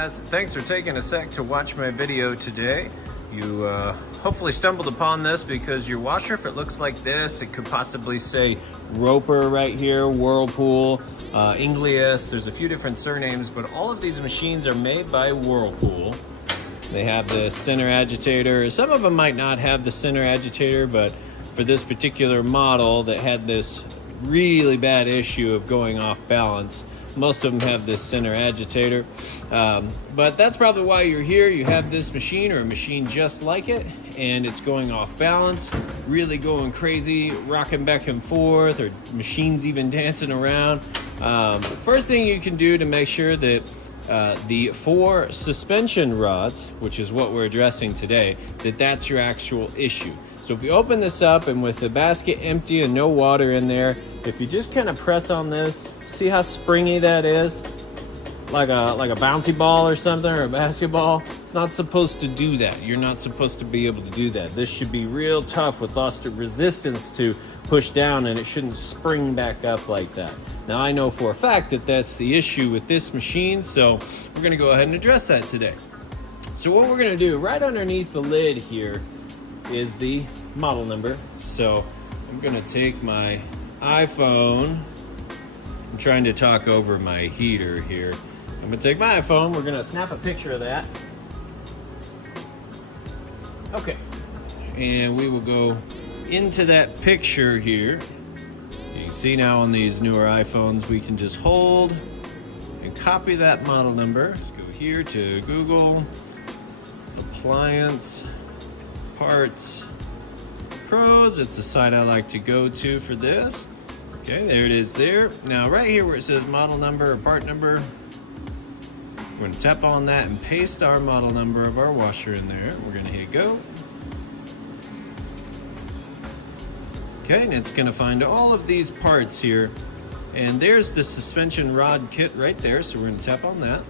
guys, thanks for taking a sec to watch my video today. You hopefully stumbled upon this because your washer, if it looks like this, it could possibly say Roper right here, Whirlpool, Inglius. There's a few different surnames, but all of these machines are made by Whirlpool. They have the center agitator. Some of them might not have the center agitator, but for this particular model that had this really bad issue of going off balance, most of them have this center agitator. But that's probably why you're here. You have this machine or a machine just like it, and it's going off balance, really going crazy, rocking back and forth, or machines even dancing around. First thing you can do to make sure that the 4 suspension rods, which is what we're addressing today, that's your actual issue. So if you open this up and with the basket empty and no water in there, if you just kind of press on this, see how springy that is? Like a bouncy ball or something, or a basketball. It's not supposed to do that. You're not supposed to be able to do that. This should be real tough with lots of resistance to push down, and it shouldn't spring back up like that. Now I know for a fact that that's the issue with this machine, so we're gonna go ahead and address that today. So what we're gonna do, right underneath the lid here is the model number. So I'm gonna take my iPhone. I'm trying to talk over my heater here. I'm gonna take my iPhone, we're gonna snap a picture of that. Okay, and we will go into that picture here. You can see now on these newer iPhones, we can just hold and copy that model number. Let's go here to Google, Appliance, Parts, Pros. It's a site I like to go to for this. Okay, there it is there. Now right here where it says model number or part number, we're going to tap on that and paste our model number of our washer in there. We're going to hit go. Okay, and it's going to find all of these parts here. And there's the suspension rod kit right there, so we're going to tap on that.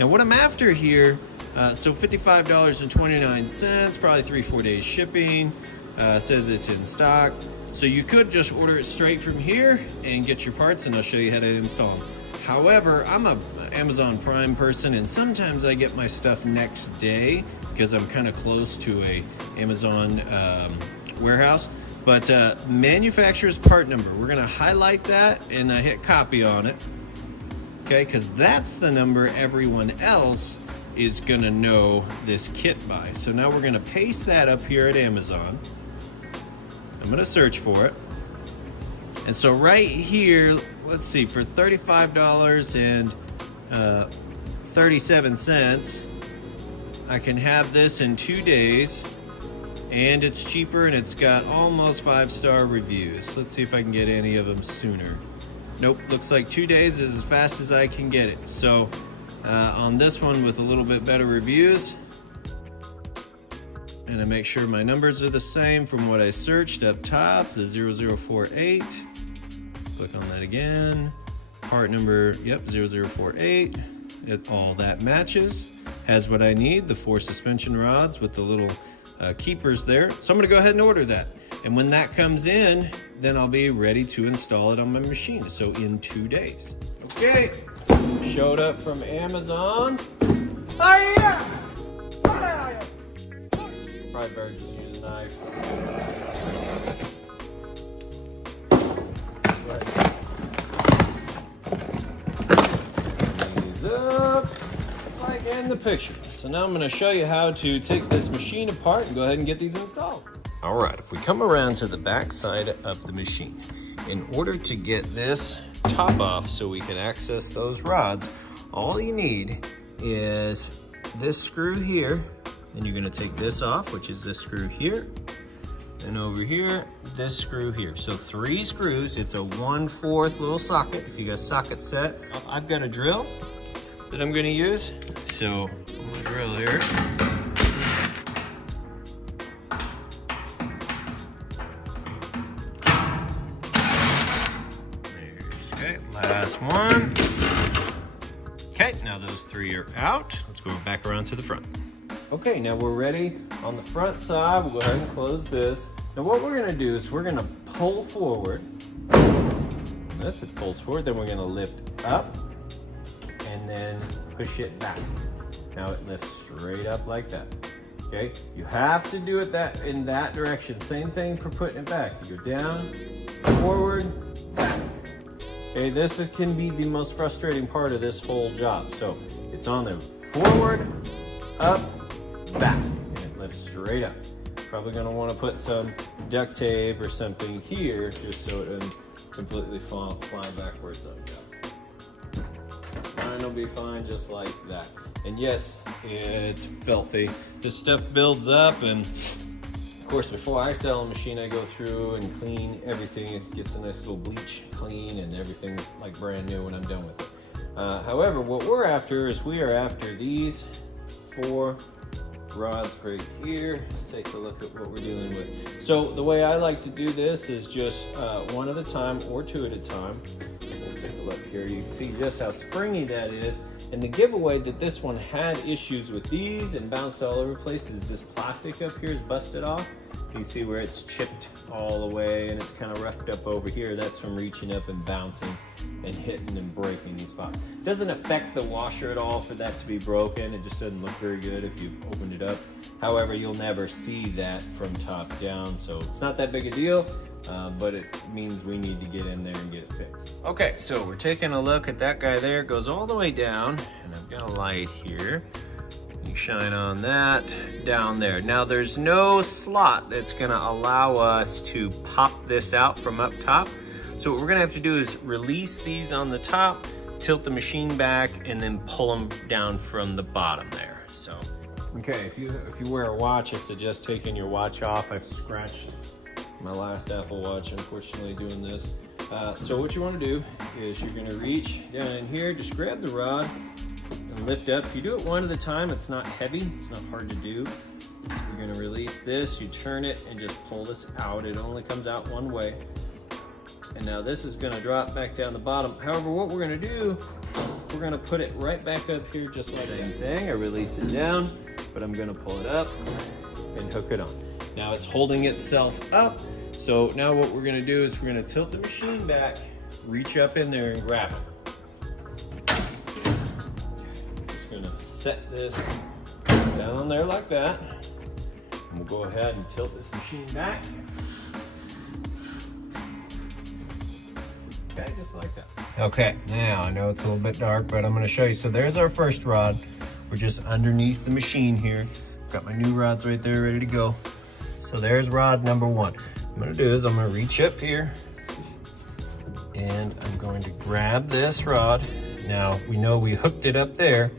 Now what I'm after here, so $55.29, probably 3-4 days shipping. Says it's in stock. So you could just order it straight from here and get your parts, and I'll show you how to install them. However, I'm an Amazon Prime person, and sometimes I get my stuff next day because I'm kind of close to a Amazon warehouse. But manufacturer's part number, we're gonna highlight that and hit copy on it. Okay, because that's the number everyone else is gonna know this kit by. So now we're gonna paste that up here at Amazon. I'm gonna search for it. And so right here, let's see, for $35.37, I can have this in 2 days, and it's cheaper, and it's got almost 5-star reviews. Let's see if I can get any of them sooner. Nope, looks like 2 days is as fast as I can get it. So on this one with a little bit better reviews, and I make sure my numbers are the same from what I searched up top, the 0048. Click on that again. Part number, yep, 0048. All that matches. Has what I need, the 4 suspension rods with the little keepers there. So I'm gonna go ahead and order that. And when that comes in, then I'll be ready to install it on my machine. So in 2 days. Okay, showed up from Amazon. Oh yeah! Probably better just use a knife. These up, it's like in the picture. So now I'm going to show you how to take this machine apart and go ahead and get these installed. All right, if we come around to the back side of the machine, in order to get this top off so we can access those rods, all you need is this screw here. And you're gonna take this off, which is this screw here. And over here, this screw here. So 3 screws, it's a 1/4 little socket. If you got a socket set, I've got a drill that I'm gonna use. So, my drill here. Okay, last one. Okay, now those 3 are out. Let's go back around to the front. Okay, now we're ready on the front side. We'll go ahead and close this. Now what we're gonna do is we're gonna pull forward. This, it pulls forward, then we're gonna lift up and then push it back. Now it lifts straight up like that. Okay, you have to do it in that direction. Same thing for putting it back. You go down, forward, back. Okay, this can be the most frustrating part of this whole job. So it's on the forward, up, back, and it lifts straight up. Probably gonna wanna put some duct tape or something here just so it doesn't completely fly backwards up. Mine will be fine just like that. And yes, it's filthy. This stuff builds up, and of course before I sell a machine, I go through and clean everything. It gets a nice little bleach clean and everything's like brand new when I'm done with it. However, what we're after is we are after these 4 rods right here. Let's take a look at what we're dealing with. So the way I like to do this is just 1 at a time or 2 at a time. We'll take a look here. You can see just how springy that is. And the giveaway that this one had issues with these and bounced all over the place is this plastic up here is busted off. You can see where it's chipped all the way and it's kind of roughed up over here. That's from reaching up and bouncing and hitting and breaking these spots. It doesn't affect the washer at all for that to be broken. It just doesn't look very good if you've opened it up. However, you'll never see that from top down, so it's not that big a deal, but it means we need to get in there and get it fixed. Okay, so we're taking a look at that guy there. It goes all the way down, and I've got a light here. You shine on that down there. Now there's no slot that's gonna allow us to pop this out from up top. So what we're gonna have to do is release these on the top, tilt the machine back, and then pull them down from the bottom there. So, okay, if you wear a watch, I suggest taking your watch off. I've scratched my last Apple Watch, unfortunately, doing this. So what you wanna do is you're gonna reach down in here, just grab the rod, and lift up. If you do it 1 at a time, it's not heavy, it's not hard to do. You're gonna release this, you turn it, and just pull this out. It only comes out one way. And now this is gonna drop back down the bottom. However, what we're gonna do, we're gonna put it right back up here just like that. Same thing, I release it down, but I'm gonna pull it up and hook it on. Now it's holding itself up. So now what we're gonna do is we're gonna tilt the machine back, reach up in there and grab it. Gonna set this down there like that, and we'll go ahead and tilt this machine back. Okay, just like that. Okay, now I know it's a little bit dark, but I'm gonna show you. So there's our first rod. We're just underneath the machine here. Got my new rods right there ready to go. So there's rod number 1. What I'm gonna do is I'm gonna reach up here and I'm going to grab this rod. Now we know we hooked it up there,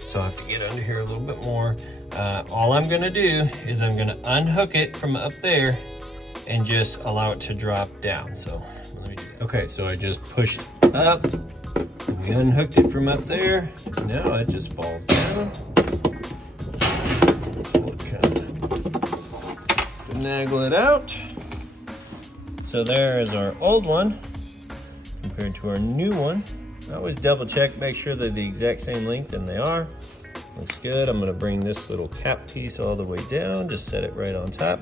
so I have to get under here a little bit more. All I'm gonna do is I'm gonna unhook it from up there and just allow it to drop down. So let me do that. Okay, so I just pushed up, we unhooked it from up there. Now it just falls down. Finagle it out. So there is our old one compared to our new one. I always double check, make sure they're the exact same length, and they are. Looks good. I'm gonna bring this little cap piece all the way down, just set it right on top.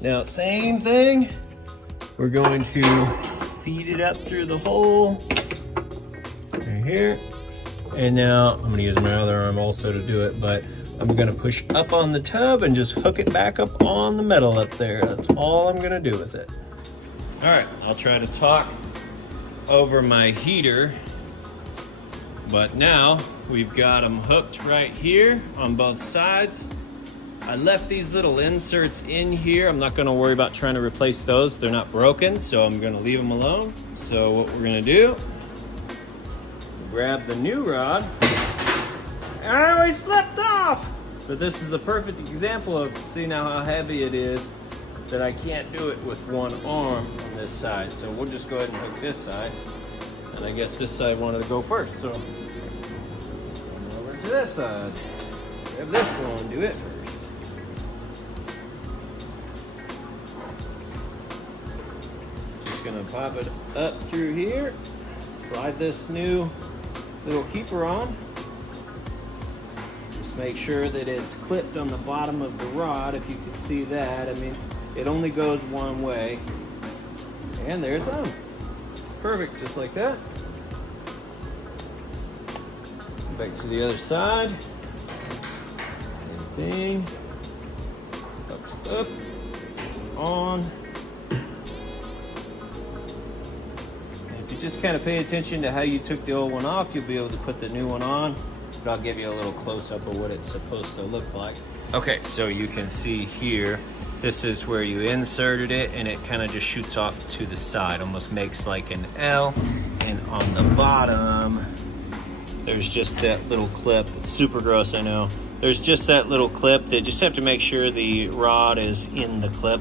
Now, same thing. We're going to feed it up through the hole right here. And now I'm gonna use my other arm also to do it, but I'm gonna push up on the tub and just hook it back up on the metal up there. That's all I'm gonna do with it. All right, I'll try to talk over my heater, but now we've got them hooked right here on both sides. I left these little inserts in here. I'm not gonna worry about trying to replace those. They're not broken, so I'm gonna leave them alone. So what we're gonna do, grab the new rod. Oh, he slipped off! But this is the perfect example of, see now how heavy it is, that I can't do it with one arm on this side. So we'll just go ahead and hook this side. And I guess this side wanted to go first, so over to this side. Grab this one, do it first. Just gonna pop it up through here, slide this new little keeper on. Just make sure that it's clipped on the bottom of the rod, if you can see that. I mean, it only goes one way. And there it's on. Perfect, just like that. Back to the other side. Same thing. Up, on. And if you just kind of pay attention to how you took the old one off, you'll be able to put the new one on. But I'll give you a little close-up of what it's supposed to look like. Okay, so you can see here, this is where you inserted it, and it kind of just shoots off to the side, almost makes like an L. And on the bottom, there's just that little clip. It's super gross, I know. There's just that little clip that just have to make sure the rod is in the clip.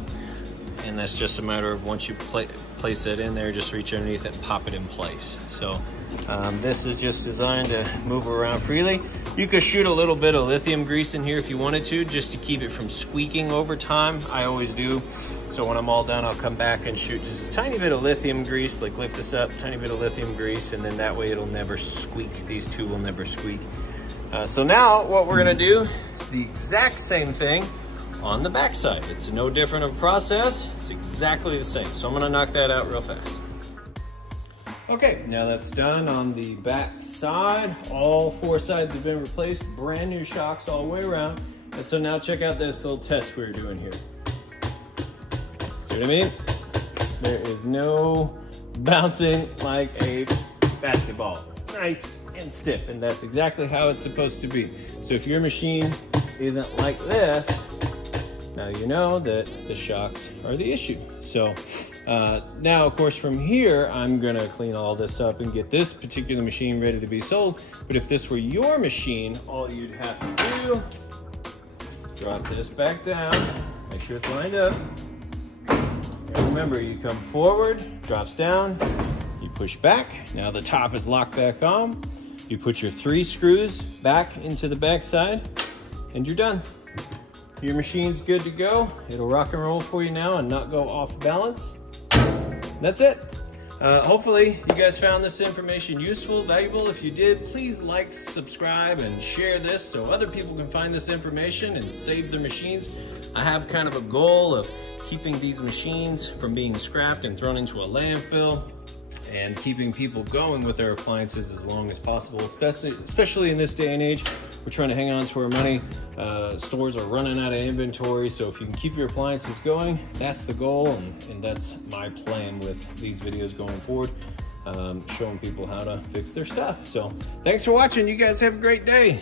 And that's just a matter of once you place it in there, just reach underneath it and pop it in place. So this is just designed to move around freely. You could shoot a little bit of lithium grease in here if you wanted to, just to keep it from squeaking over time. I always do. So when I'm all done, I'll come back and shoot just a tiny bit of lithium grease, like lift this up, tiny bit of lithium grease, and then that way it'll never squeak. These two will never squeak. So now what we're gonna do is the exact same thing on the back side. It's no different of a process. It's exactly the same. So I'm gonna knock that out real fast. Okay, now that's done on the back side. All four sides have been replaced, brand new shocks all the way around. And so now check out this little test we're doing here. See what I mean? There is no bouncing like a basketball. It's nice and stiff, and that's exactly how it's supposed to be. So if your machine isn't like this, now you know that the shocks are the issue. So now, of course, from here, I'm gonna clean all this up and get this particular machine ready to be sold. But if this were your machine, all you'd have to do, drop this back down, make sure it's lined up. And remember, you come forward, drops down, you push back. Now the top is locked back on. You put your 3 screws back into the back side, and you're done. Your machine's good to go. It'll rock and roll for you now and not go off balance. That's it. Hopefully you guys found this information useful, valuable. If you did, please like, subscribe, and share this so other people can find this information and save their machines. I have kind of a goal of keeping these machines from being scrapped and thrown into a landfill, and keeping people going with their appliances as long as possible, especially in this day and age. We're trying to hang on to our money. Stores are running out of inventory, so if you can keep your appliances going, that's the goal, and that's my plan with these videos going forward, showing people how to fix their stuff. So thanks for watching. You guys have a great day.